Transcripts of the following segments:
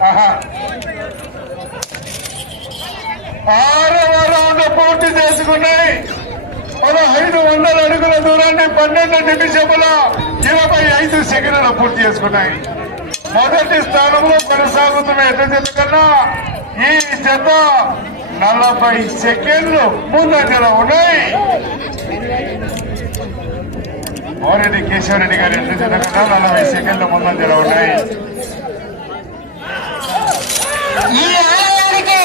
6వ రౌండ్ పూర్తి చేసుకున్నాయి. 1500 అడుగుల దూరాన్ని 12 నిమిషముల 25 సెకండ్లు పూర్తి చేసుకున్నాయి. మొదటి స్థానంలో కొనసాగుతున్న ఎడ్ల జత కన్నా ఈ జత 40 సెకండ్లు ముందంజలో ఉన్నాయి. మోరెడ్డి కేశవరెడ్డి గారి ఎడ్ల జత కన్నా 40 సెకండ్లు ముందంజలో ఉన్నాయి. ఈ ఆలయానికి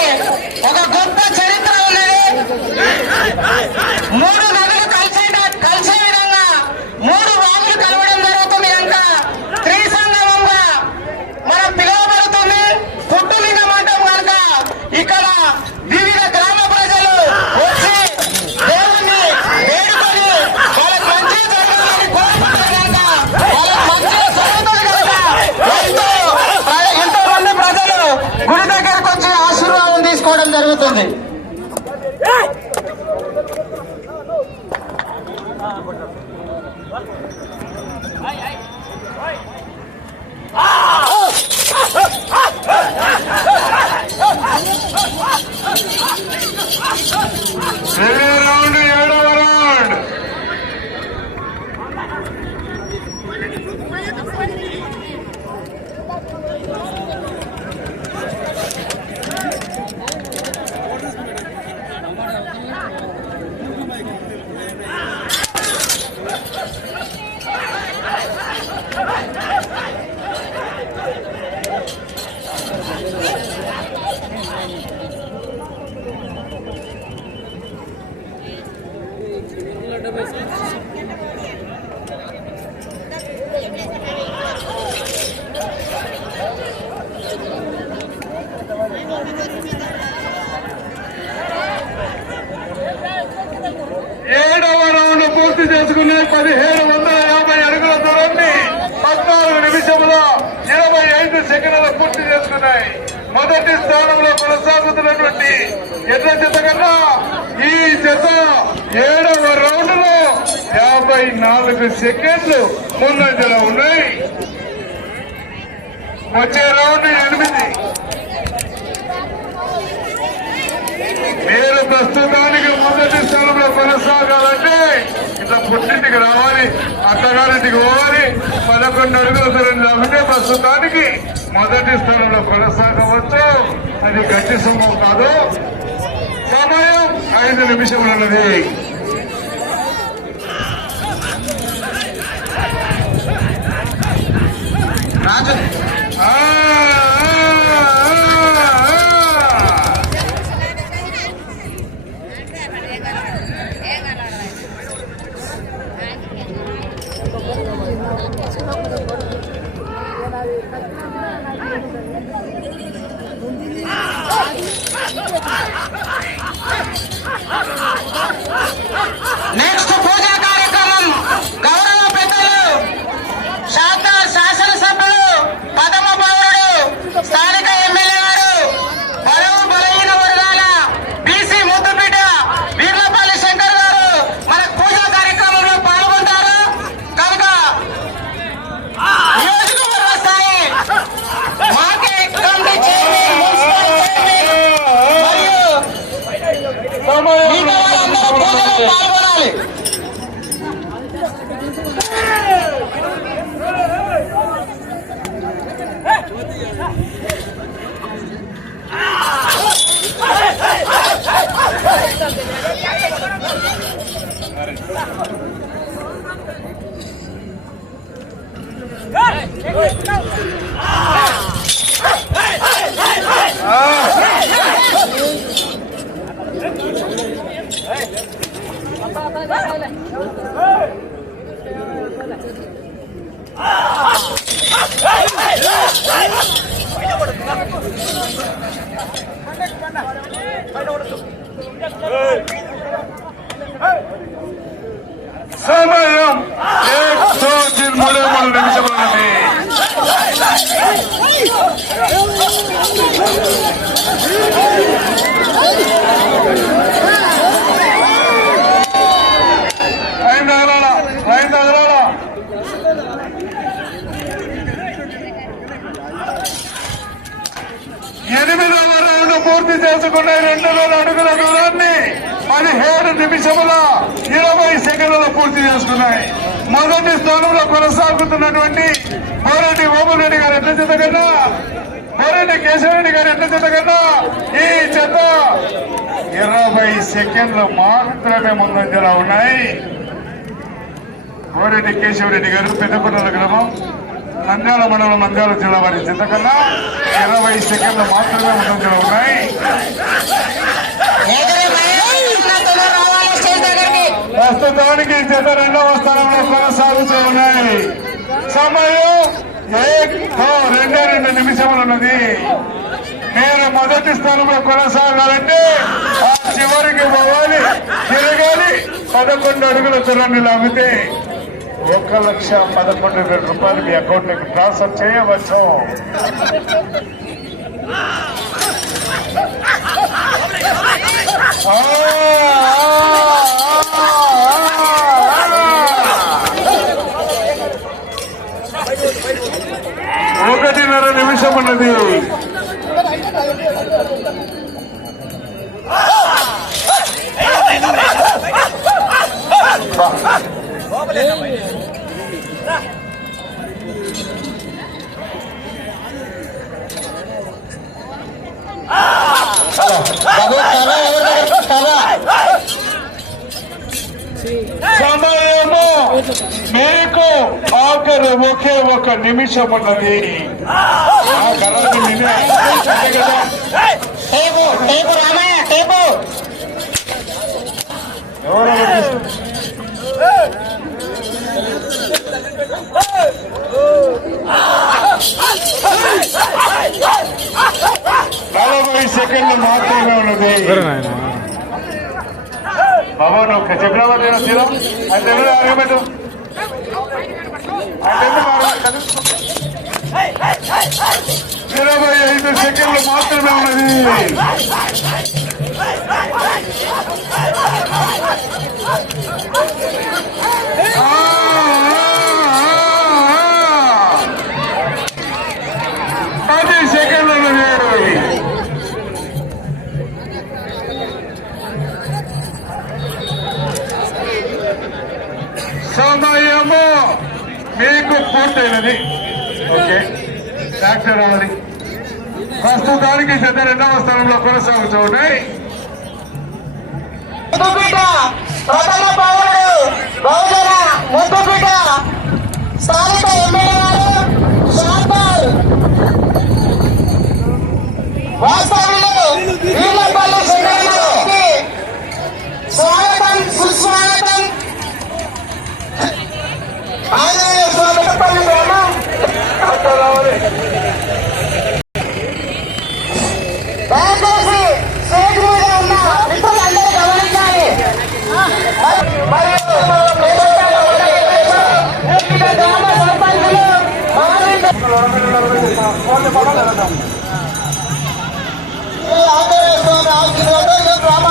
ఒక గొప్ప చరిత్ర ఉన్నది. 3 నదులు కలిసే విధంగా 3 వాగులు కలవడం జరుగుతుంది కనుక త్రిసంగమంగా మనం పిలువబడుతుంది. పుట్టులింగం అంటాం కనుక ఇక్కడ వివిధ గ్రామ ప్రజలు వచ్చి దేవుణ్ణి వేడుకొని వాళ్ళకి మంచి జరగాలని కోరుకుంటారు కనుక వాళ్ళకి మంచి జరుగుతుంది కనుక ఎంతో మంది ప్రజలు గుడి దగ్గరకు వచ్చి ఆశీర్వాదం తీసుకోవడం జరుగుతుంది. రౌండ్ 7వ రౌండ్. పూర్తి చేసుకున్నాయి. 1750 అడుగుల దూరాన్ని 14 నిమిషముల 25 సెకండ్ల పూర్తి చేసుకున్నాయి. మొదటి స్థానంలో కొనసాగుతున్నటువంటి ఎడ్ల జత కన్నా ఈ జత 7వ రౌండ్ లో 54 సెకండ్లు ముందంజలో ఉన్నాయి. వచ్చే రౌండ్ 8. మీరు ప్రస్తుతానికి మొదటి స్థానంలో కొనసాగాలంటే ఇట్లా పుట్టింటికి రావాలి, అత్తగారింటికి పోవాలి. 11 అడుగుల దూరం కాబట్టి ప్రస్తుతానికి మొదటి స్థానంలో కొనసాగవచ్చు. అది గట్టి సొమ్ము కాదు. సమయం 5 నిమిషములు ఉన్నది. రాజు నెక్స్ట్ పూజా కార్యక్రమం గౌరవ పెద్దలు శాసనసభ్యులు పదమ పౌరుడు స్థానిక ఎమ్మెల్యే గారు బలవు బలహీన వర్గాల బీసీ ముద్దుబిడ్డ వీర్లపల్లి శంకర్ గారు మనకు పూజా కార్యక్రమంలో పాల్గొంటారు కనుక నియోజకవర్గ స్థాయి market committee chairman, municipal chairman మరియు పూజలో పాల్గొనాలి. సమయం 103 నిమిషములు. చేసుకున్న 2000 అడుగుల దూరాన్ని 17 నిమిషముల 20 సెకండ్లలో పూర్తి చేసుకున్నాయి. మొదటి స్థానంలో కొనసాగుతున్నటువంటి బోరెడ్డి ఓమరెడ్డి గారు ఎట్ల జత కన్నా, బోరెడ్డి కేశవరెడ్డి గారు ఎట్ల జత కన్నా ఈ జత 20 సెకండ్లు మాత్రమే ముందంజలో ఉన్నాయి. బోరెడ్డి కేశవరెడ్డి గారు పెద్దకొండల గ్రామం, నంద్యాల మండలం, నంద్యాల జిల్లా వారి జత కన్నా 20 సెకండ్లు మాత్రమే ముందంజలో ఉన్నాయి. ప్రస్తుతానికి జత 2వ స్థానంలో కొనసాగుతూ ఉన్నాయి. సమయం 2 నిమిషములు ఉన్నది. మీరు మొదటి స్థానంలో కొనసాగాలంటే ఆ చివరికి పోవాలి, తిరగాలి. 11 అడుగుల దూరాన్ని లాగితే 1,11,000 రూపాయలు మీ అకౌంట్ లోకి ట్రాన్స్ఫర్ చేయవచ్చు. ఒకటిన్నర నిమిషం ఉన్నది. సమయము మీకు ఆఖరి ఒకే 1 నిమిషం ఉన్నది. ఆ గర్రాన్ని నేనే కదా. నలభై సెకండ్లు మాత్రమే ఉన్నది. బాబా నువ్వు చెప్పినావా నేను తీరం అంటే అరగబెట్టు అంటే 25 సెకండ్లు మాత్రమే ఉన్నది. సమయము మీకు పూర్తయినది. ఓకే, డాక్టర్ రావాలి. ప్రస్తుతానికి జత 2వ స్థానంలో కొనసాగుతూ ఉన్నాయి. ప్రథమ పౌరుడు బహుజన ముద్దుబిడ్డ స్థానిక ఎమ్మెల్యే గారు షార్బాల్ వాస్తవ్యులు వీళ్ళపల్లి శ్రీరామకి స్వాగతం, సుస్వాగతం. ఆంజనేయ స్వామి గ్రామం దయచేసి స్టేజ్ మీద ఉన్న మిత్రులందరూ గమనించాలి. మరియు గ్రామ సర్పంచులు ఆంజనేయ స్వామి ఆశీర్వాదం గ్రామ